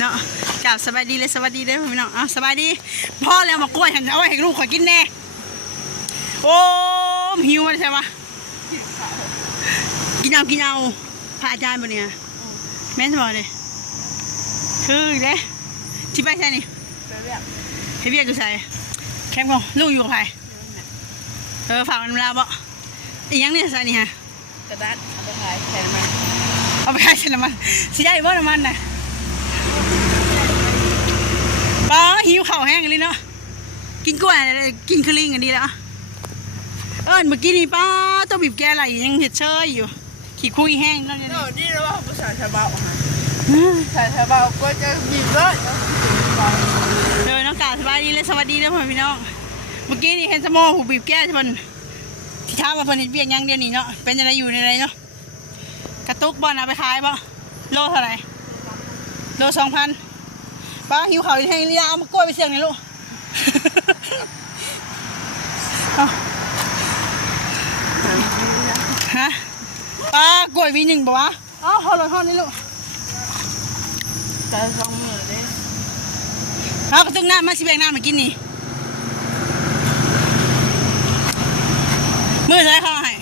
เนาะกล่าวสบายดีเลยสวัสดีเด้อพี่น้องสบายดีพ่อแล้วมากล้วยหันเอาไว้ให้ลูกขอกินแน่โอ้หิวใช่ปะกินเอาพระอาจารย์มาเนี่ยแม่นบอกเลยคือเด้ที่ไปใช่นี่ให้เบียกดูใส่แคมป์ก่อนลูกอยู่กับใครฝากมันลาบ่อีกยังเนี่ยใส่นี่ฮะกระดาษเอาไปขายแทนมันเอาไปขายใช่น้ำมันสิได้บ่น้ำมันน่ะป้าหิวข้าวแห้งเลยเนาะกินกล้วยกินคือลิงกันดีแล้วเมื่อกี้นี่ป้าต้องบีบแกไหลยังเห็ดเชยอยู่ขี้คุยแห้งแล้วเนี่ยนี่เราว่าภาษาชาวบ้านภาษาชาวบ้านก็จะบีบเลยน้องกาสบายดีเลยสวัสดีเลยพ่อพี่น้องเมื่อกี้นี่เห็นสมอหูบีบแก้มันที่ท้ามาเพิ่นเห็นเบียงยังเดียวนี่เนาะเป็นอะไรอยู่ในอะไรเนาะกระตุกบอลเอาไปขายบ่โลเท่าไหร่โล2,000ป้าหิวข้าวแห้งนี่เอามากล้วยไปเสี่ยงเลยลูกฮะป้ากล้วยวี1บ่วะห่อเลยห่อนี่ลูกจะ2 มื้อเด้เอากระตุกน้ำมาสิแบ่งน้ำมากินนี่มื้อเท่าไหร่เขาให้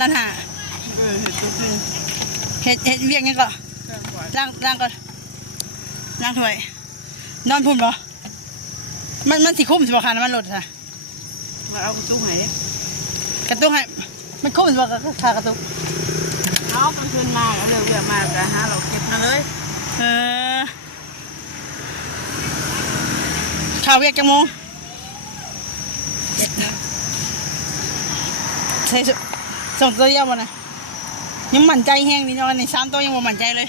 ล้านห้าเห็ดเวียงยังก่อนล้างก่อนล้างถ้วยนอนพุ่มเหรอมันสิคุ้มสิบ่คะน้ำมันลดค่ะมาเอากระตุ้งให้มันคุ้มสิบ่ค่ากระตุกเอาไปขึ้นมาแล้วเร็วๆมากันฮะเราเก็บมาเลยข้าวเวียกจังโมงใส่ส่งตัวเดียวบ่นะยังมั่นใจแห้งนี่เนาะใน3 ตัวยังบ่มั่นใจเลย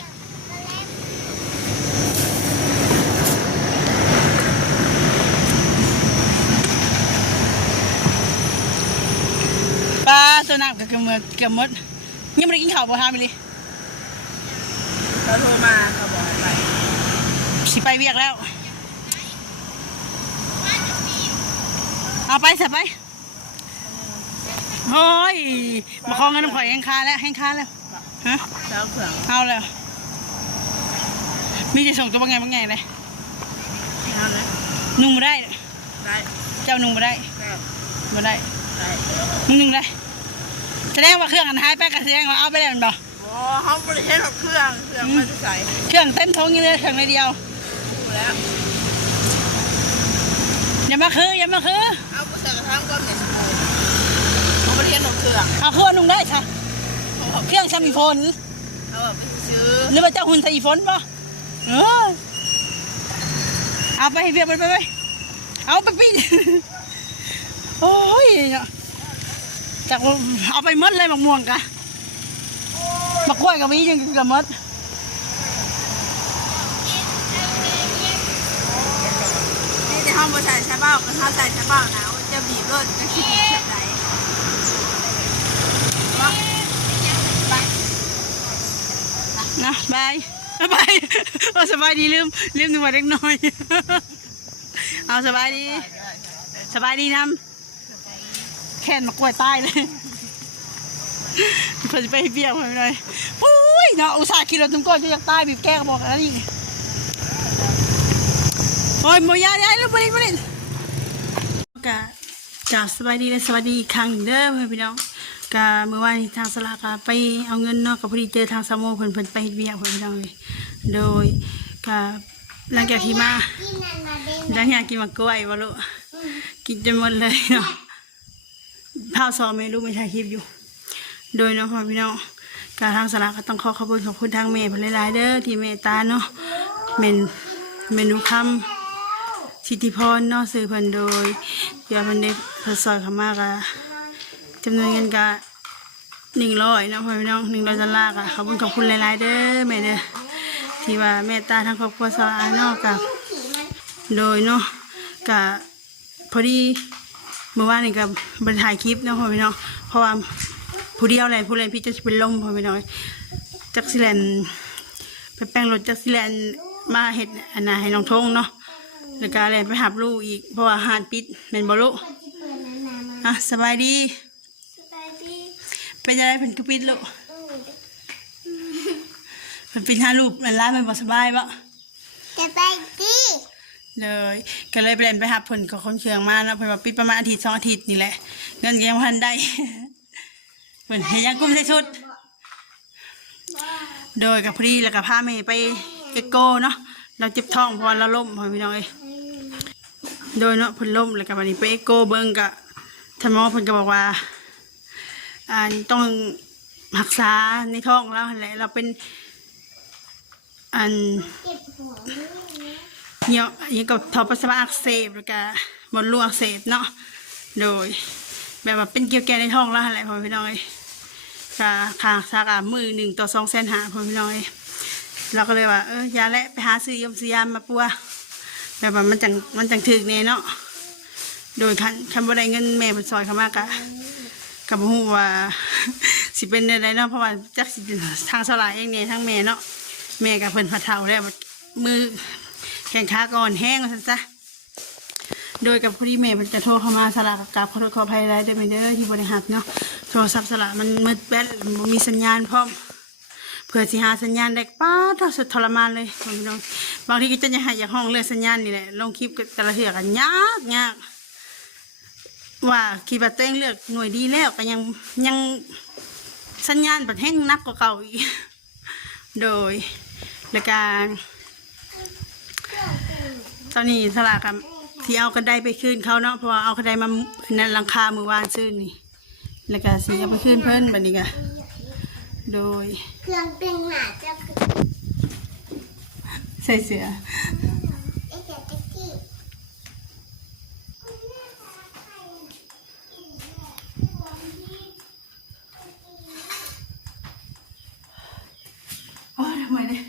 ปลาตัวน้ำก็เกือบหมดยังไม่ได้กินข้าวบ่ทำเลยเขาโทรมาเขาบอกให้ไปสิไปเวียกแล้วเอาไปสิไปโอ้ยมาคล้องกันน้ำข่อยแห้งคาแล้วฮะแล้วเผื่อเอาแล้วมีจะส่งตัวบางไงเลยเอาเลยนุ่งมาได้เจ้านุ่งมาได้มึงนุ่งได้แสดงว่าเครื่องอันท้ายแป๊กแสดงว่าเอาไปแล้วมันบ่เขาบริเวณกับเครื่องไม่ได้ใส่เครื่องเต็มท้องยังเลยเครื่องในเดียวแล้วอย่ามาคือเอาไปใส่กระทะก้อนเนี่ยเขาบริเวณกับเครื่องเอาเครื่องนุ่งได้ใช่เครื่องชามีฝนเอาไปซื้อหรือว่าเจ้าหุ่นใส่ฝนป่ะเอาไปให้เบียร์ไปเอาไปปิ้งโอ้ยจากเอาไปมดเลยมะม่วงกะมะกล้วยกับมียังกับมดนี่จะห้องบริษัทใช่เปล่ากันถ้าใส่ใช่เปล่านะจะบีบรถจะคิดแบบไหนนะบายสบายดีลืมนึกว่าเล็กน้อยเอาสบายดีน้ำแค่นมากล้วยใต้เลยเพื่อจะไปเบี้ยวหน่อยปุ้ยเนาะอุตส่าห์ขี่รถถึงก้อนจะอยากตายบีบแก้กบอกอะไรนี่โอ้ยโมยาได้ลูกบริบกะจากสบายดีและสวัสดีอีกครั้งเด้อเพื่อนพี่น้องกะเมื่อวานทางสลากไปเอาเงินเนาะกับพอดีเจอทางสมอเพิ่นไปเบี้ยวเพื่อนพี่น้องเลยโดยกะหลังจากที่มาดังอยากกินมะกล้วยบ่ลูกกินจนหมดเลยเนาะข้าวซอไม่รู้ไม่ใช่คลิปอยู่โดยน้องพ่อพี่น้องการทางสลากก็ต้องขอบคุณทางเมย์หลายๆเด้อที่เมตตาเนาะเมนูคำสิทธิพรเนาะสื่อเพิ่นโดยเดี๋ยวมันได้ซอยเขามากอะจำนวนเงินกะ100เนาะพ่อพี่น้อง100 ดอลลาร์อะขอบคุณหลายๆเด้อแม่เด้อที่ว่าเมตตาทางครอบครัวสลากเนาะกับโดยเนาะกะพอดีเมื่อวานนี่กับบรรทายคลิปนะพ่อพี่น้องเพราะว่าผู้เดียวแหละผู้เล่นพี่จะเป็นลมพ่อพี่น้องจักสิแลนไปแป้งรถจักสิแลนมาเห็ดอันน่ะให้น้องทงเนาะแล้วก็แลนไปหับลูกอีกเพราะว่าหานปิดเป็นบอลูสบายดีเป็นอะไรเป็นกระปิดลูก เพิ่นปิดหารูปมันร้านมันบ่สบายบ่ จะไปดิ เลยก็เลยไปเล่นไปหาเพิ่นก็คนเครื่องมาเนาะเพิ่นว่าปิดประมาณอาทิตย์2อาทิตย์นี่แหละเงินก็ยังบ่ทันได้ เพิ่นให้ยังกุมใส่ชุดโดยกับพอดีแล้วก็พาแม่ไปเอ็กโกเนาะเราเจ็บท้องเพราะว่าเราล้มพ่อพี่น้องเอ้ยโดยเนาะเพิ่นล้มแล้วก็บัดนี้ไปเอ็กโกเบิ่งก็ท่านหมอเพิ่นก็บอกว่าต้องรักษาในท้องเราหั่นแหละเราเป็นอัน เก็บหัวมือนะ เหี่ยวอย่างกับท่อปัสสาวะอักเสบแล้วก็มดลูกอักเสบเนาะโดยแบบว่าเป็นเกี่ยวแก่ในท้องเราหั่นแหละพ่อพี่น้องเอ้ยก็ค่ารักษาก็มื้อ1 ต่อ 2,500,000พ่อพี่น้องเอ้ยเราก็เลยว่ายาและไปหาซื้อยามาปัวแบบว่ามันจังถึกแน่เนาะโดยคันบ่ได้เงินแม่เพิ่นซอยเข้ามากะก็บ่ฮู้ว่า สิเป็นได้เนาะเพราะว่าจักสิทางสลายเองเนี่ยทั้งแม่เนาะแม่กับเพิ่นผัดเฒ่าแล้วมือแข้งขาก่อนแห้งว่าซั่นซะโดยกับพอดีแม่เพิ่นจะโทรเข้ามาสลากกับขอโทษขออภัยได้ไหมเด้อที่บ่ได้รับเนาะโทรศัพท์สลากมันมืดแบตบ่มีสัญญาณพร้อมเพื่อสิหาสัญญาณได้ป้าดสุดทรมานเลยพี่น้องบางทีก็จะอยากห้องเลือกสัญญาณนี่แหละลงคลิปแต่ละเทื่อกันยากว่าคิดว่าตัวเองเลือกหน่วยดีแล้วก็ยังสัญญาณบัดแห้งนักกว่าเก่าอีก โดยและการตอนนี้สลากกับที่เอากระไดไปคืนเขาเนาะเพราะว่าเอากระไดมาในหลังคามือวานซื้อนี่แล้วก็สีเอาไปคืนเพิ่นแบบนี้ก็โดย เครื่องแต่งหน้าจะ ใส่เสื้อ ไอ้เจ้าตะกี้ โอ้ยทำไมเนี่ย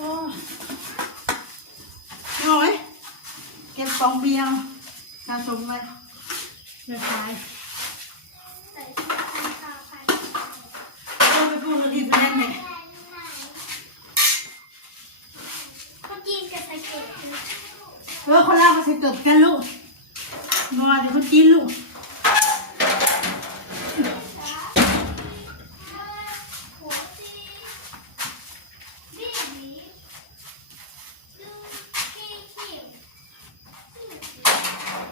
โอ้ยโอ้ยเก็บฟองเบียร์สะสมไว้เลือกขายต้องไปพูดกันทีเป็นเนี่ย เขากินกับไส้เก็บ คนลาวก็ใส่เกิบกันลูกมาเดี๋ยวคนจีนลูก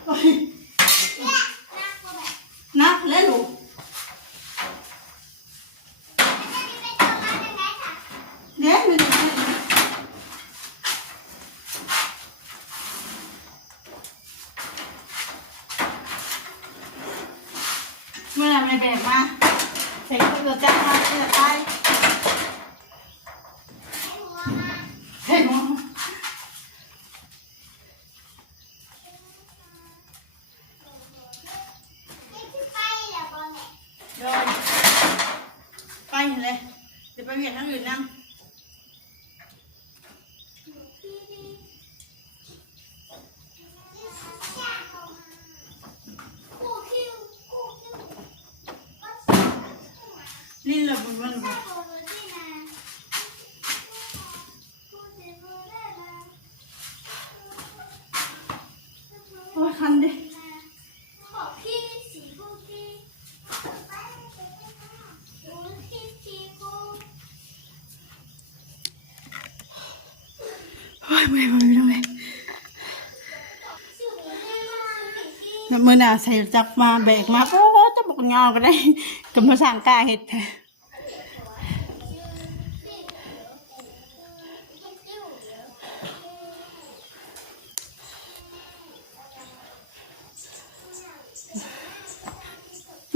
โอ้ยนักแล้วลูกเดี๋ยวหนึ่งเมื่อไรแบกมาใส่กระเป๋าจ้ามาเสื้อไปเห็นมั้งโดยไปเลยเดี๋ยวไปเวียนทางอื่นนั่งลิ้นหลับบนวันโอ้ยคันดิโอ้ยไม่ต้องเลยมือหนาใส่จับมาแบกมาโอ้จะบอกเงาก็ได้กับภาษาอังกฤษเห็ดแท้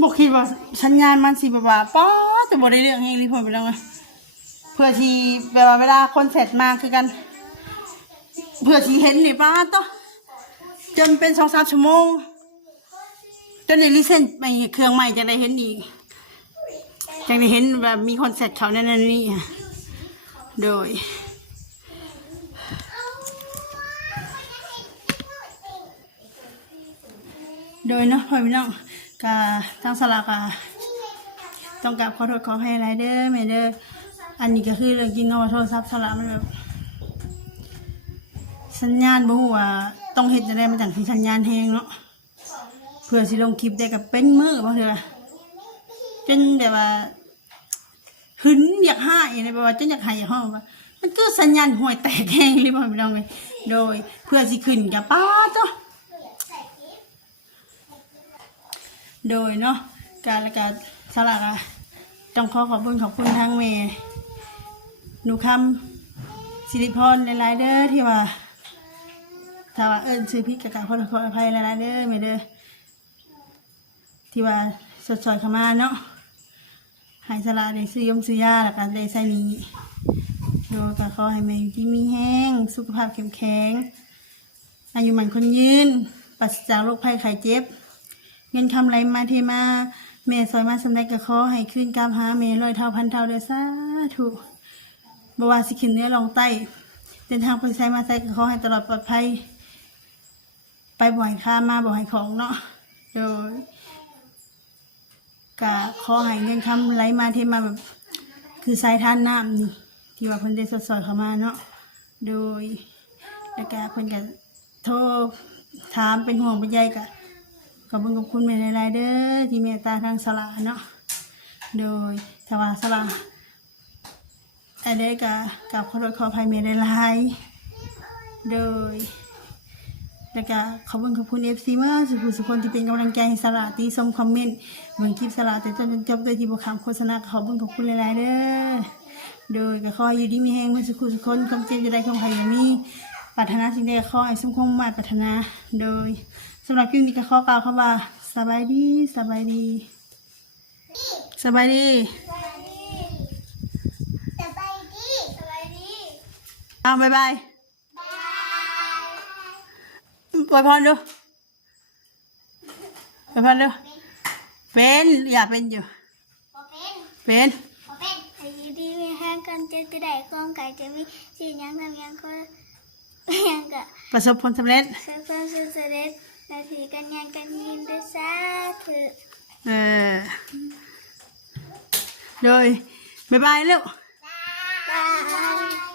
บอกคิดว่าสัญญาณมันสิแบบว่าป้าแต่บอกได้เรื่องให้รีพอร์ตไปแล้วไงเพื่อที่แบบว่าเวลาคนเสร็จมาคือกันเพื่อที่เห็นนี่ป้าต่อจนเป็น2-3 ชั่วโมงจนในลิเซนไปเครื่องใหม่จะได้เห็นอีกจะได้เห็นแบบมีคอนเซ็ปต์เขานั่นนี่โดยเนาะพ่อพี่น้องกาทั้งสลากาต้องกราบขอโทษขอให้ไรเด้อแม่เด้ออันนี้ก็คือเรื่องจริงเนาะโทรศัพท์สลากมันแบบ สัญญาณบ่ฮู้ว่าต้องเฮ็ดจังได๋มันจังสิสัญญาณแฮงเนาะเพื่อสิลงคลิปได้ก็เป็นมื้อบ่เทื่อจนแบบว่าหึนอยากหายเลยแบบว่าจนอยากหายอยากห้องว่ามันคือสัญญาณห่วยแตกแห้งเลยพ่อพี่น้องเลยโดยเพื่อสิขึ้นกับป้าจ้ะโดยเนาะการละการสละละต้องขอบคุณทางเมย์หนูคำสิริพรหลายๆเด้อที่ว่าถ้าว่าซื้อพริกกะกะขออภัยหลายๆเด้อเมย์เด้อที่ว่าสดๆเข้ามาเนาะหายสละได้ซื้อยาแล้วก็ได้ใส่นี้โดยก็ขอให้แม่อยู่ที่มีแห้งสุขภาพเข้มแข็งอายุมันคนยืนปราศจากโรคภัยไข้เจ็บเงินคำไหลมาเทมาแม่ซอยมาสำเร็จก็ขอให้ขึ้นกามหาแม่100 เท่าพันเท่าเด้อสาธุบ่ว่าสิขึ้นเหนือลงใต้เดินทางไปไสมาไสก็ขอให้ตลอดปลอดภัยไปบ่อยค่ามาบ่อยของเนาะโดยก็ขอให้เงินคำไหลมาเทมาแบบคือสายทานน้ำนี่ที่ว่าเพิ่นได้สดๆเข้ามาเนาะโดยแล้วก็เพิ่นก็โทรถามเป็นห่วงเป็นใยก็ขอบคุณแม่หลายๆเด้อที่เมตตาทางสละเนาะโดยถ้าว่าสละอะไรก็กับขออภัยแม่หลายๆโดยแล้วก็ขอบคุณ FC เมื่อสุขคนที่เป็นกำลังใจให้สละตีชมคอมเมนต์เหมือนคลิปสละแต่จนจบโดยที่บ่คำโฆษณาขอบคุณหลายๆเด้อโดยก็ขออยู่ดีมีแห้งเมื่อสุขคนความเจ็บจะได้คงใครอย่ามีปรารถนาสิ่งใดก็ขอให้สมคงมาปรารถนาโดยสำหรับคลิปนี้ก็ขอกล่าวคำว่าสบายดีสบายดีสบายดี สบายดีสบายดี เอาบายบายอวยพรดูอวยพรดูเป็นอยากเป็นอยู่ บ่เป็น เป็น บ่เป็นให้อยู่ดีมีแห้งกันเจอจะได้ความไก่จะมีสิ่งยังทำยังก็ยังก็ ประสบผลสำเร็จ เสื้อผ้าเสื้อเสด็จนาทีกันยังกันยินด้วยสาธุ เออโดยบายบายลูก บาย